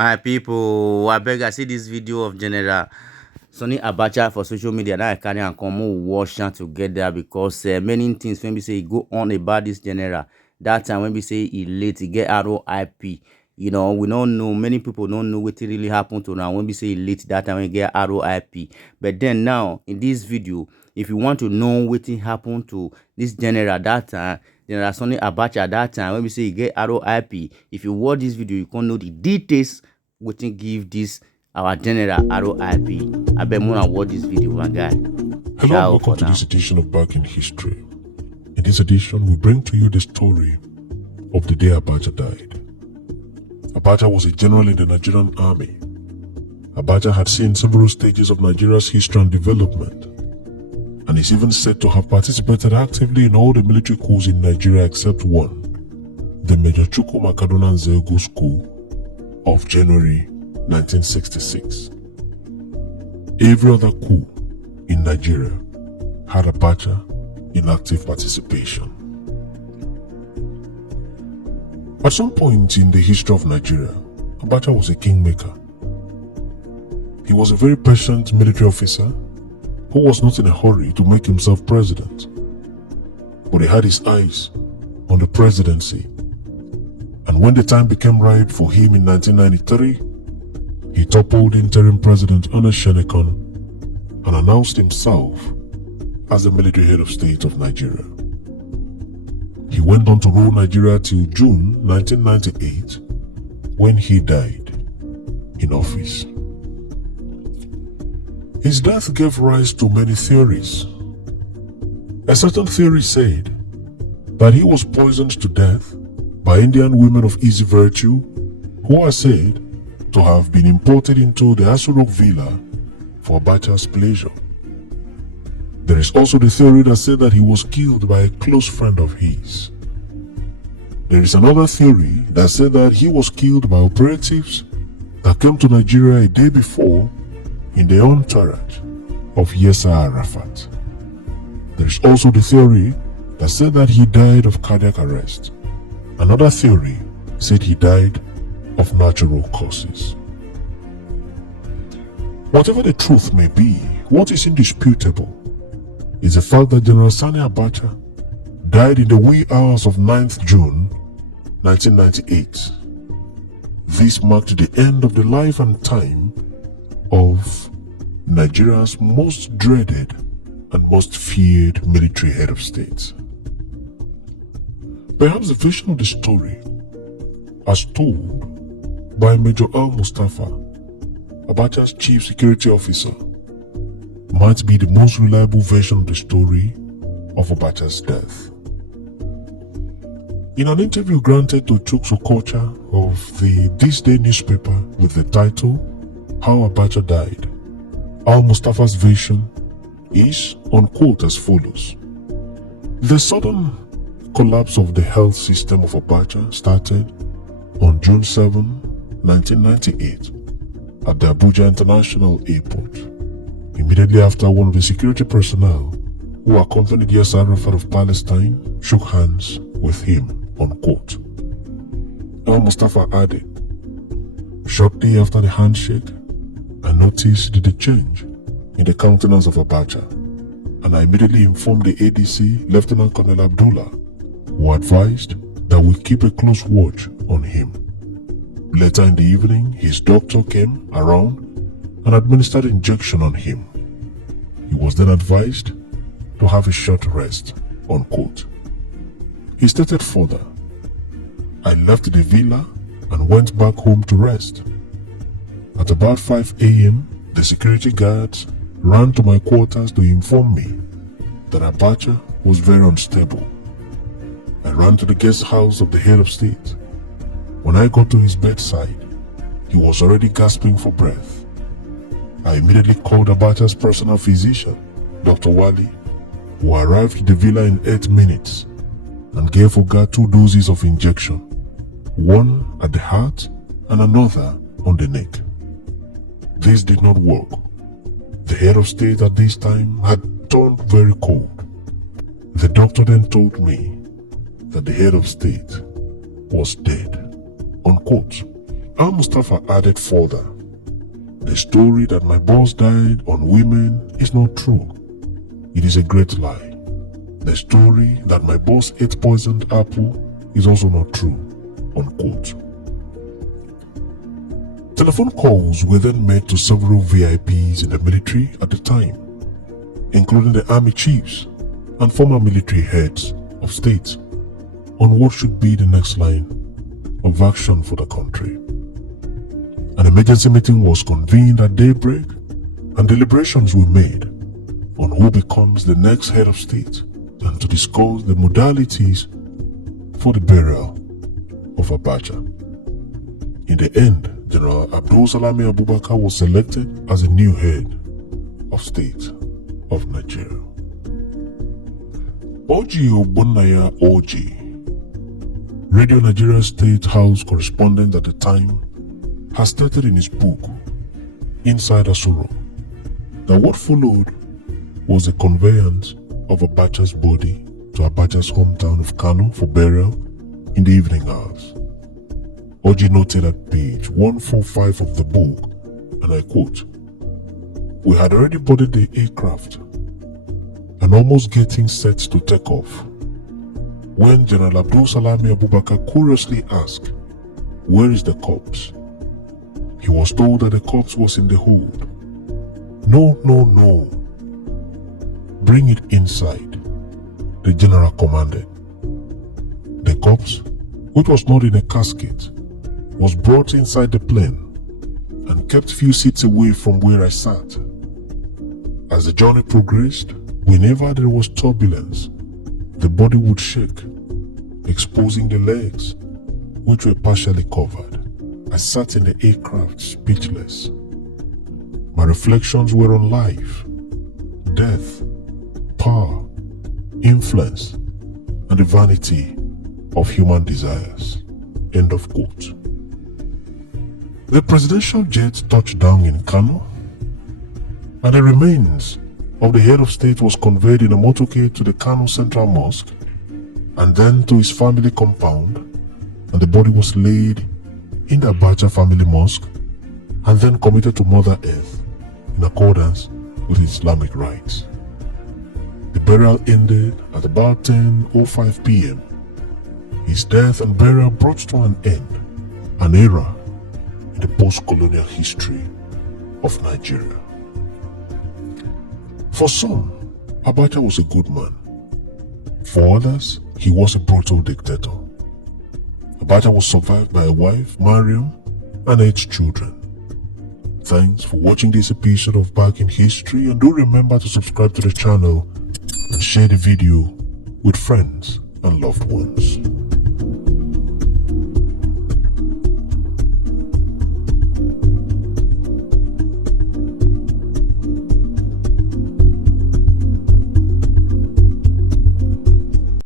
My people, I beg I see this video of General Sani Abacha for social media. Now I carry and come watch am together because many things when we say go on about this general. That time when we say he late, he get ROIP. You know, we don't know. Many people don't know what really happened to now. When we say he late, that time we get ROIP. But then now in this video, if you want to know what happened to this general that time, General Sani Abacha that time when we say he get ROIP, if you watch this video, you can know the details wetin give this our general ROIP. Abeg una watch this video, my guy. Hello and welcome to this edition of Back in History. In this edition, we bring to you the story of the day Abacha died. Abacha was a general in the Nigerian army. Abacha had seen several stages of Nigeria's history and development, and is even said to have participated actively in all the military coups in Nigeria except one, the Major Chukwuma Kaduna Nzego coup of January 1966. Every other coup in Nigeria had Abacha in active participation. At some point in the history of Nigeria, Abacha was a kingmaker. He was a very patient military officer who was not in a hurry to make himself president, but he had his eyes on the presidency. And when the time became right for him in 1993, he toppled interim President Ernest Shenekon and announced himself as the military head of state of Nigeria. He went on to rule Nigeria till June 1998, when he died in office. His death gave rise to many theories. A certain theory said that he was poisoned to death by Indian women of easy virtue who are said to have been imported into the Asurok villa for Abacha's pleasure. There is also the theory that said that he was killed by a close friend of his. There is another theory that said that he was killed by operatives that came to Nigeria a day before in the entourage of Yasser Arafat. There is also the theory that said that he died of cardiac arrest. Another theory said he died of natural causes. Whatever the truth may be, what is indisputable is the fact that General Sani Abacha died in the wee hours of 9th June 1998. This marked the end of the life and time of Nigeria's most dreaded and most feared military head of state. Perhaps the version of the story, as told by Major Al-Mustafa, Abacha's chief security officer, might be the most reliable version of the story of Abacha's death. In an interview granted to Chukwu Okocha of the This Day newspaper with the title, How Abacha Died, Al-Mustafa's version is, unquote, as follows. The sudden collapse of the health system of Abacha started on June 7, 1998 at the Abuja International Airport. Immediately after, one of the security personnel who accompanied Yasser Arafat of Palestine shook hands with him, unquote. Al-Mustafa added, shortly after the handshake, I noticed the change in the countenance of Abacha, and I immediately informed the ADC, Lieutenant Colonel Abdullah, who advised that we keep a close watch on him. Later in the evening, his doctor came around and administered injection on him. He was then advised to have a short rest, unquote. He stated further, I left the villa and went back home to rest. At about 5 a.m., the security guards ran to my quarters to inform me that Abacha was very unstable. I ran to the guest house of the head of state. When I got to his bedside, he was already gasping for breath. I immediately called Abacha's personal physician, Dr. Wali, who arrived at the villa in 8 minutes and gave Oga 2 doses of injection, one at the heart and another on the neck. This did not work. The head of state at this time had turned very cold. The doctor then told me that the head of state was dead, unquote. Al-Mustafa added further, "The story that my boss died on women is not true. It is a great lie. The story that my boss ate poisoned apple is also not true." Unquote. Telephone calls were then made to several VIPs in the military at the time, including the army chiefs and former military heads of state, on what should be the next line of action for the country. An emergency meeting was convened at daybreak and deliberations were made on who becomes the next head of state and to discuss the modalities for the burial of Abacha. In the end, General Abdul Salami Abubakar was selected as the new head of state of Nigeria. Oji Ogbonnaya Oji, Radio Nigeria State House correspondent at the time, has stated in his book, Inside Asuro, that what followed was a conveyance of Abacha's body to Abacha's hometown of Kano for burial in the evening hours. Oji noted at page 145 of the book, and I quote, "We had already boarded the aircraft and almost getting set to take off when General Abdul Salami Abubakar curiously asked, 'Where is the corpse?' He was told that the corpse was in the hold. 'No, no, no. Bring it inside,' the general commanded. The corpse, which was not in a casket, was brought inside the plane and kept few seats away from where I sat. As the journey progressed, whenever there was turbulence, the body would shake, exposing the legs, which were partially covered. I sat in the aircraft speechless. My reflections were on life, death, power, influence, and the vanity of human desires." End of quote. The presidential jet touched down in Kano, and the remains of the head of state was conveyed in a motorcade to the Kano Central Mosque and then to his family compound, and the body was laid in the Abacha family mosque and then committed to Mother Earth in accordance with Islamic rites. The burial ended at about 10:05 p.m. His death and burial brought to an end an era in the post-colonial history of Nigeria. For some, Abacha was a good man. For others, he was a brutal dictator. Abacha was survived by a wife, Mariam, and 8 children. Thanks for watching this episode of Back in History, and do remember to subscribe to the channel and share the video with friends and loved ones.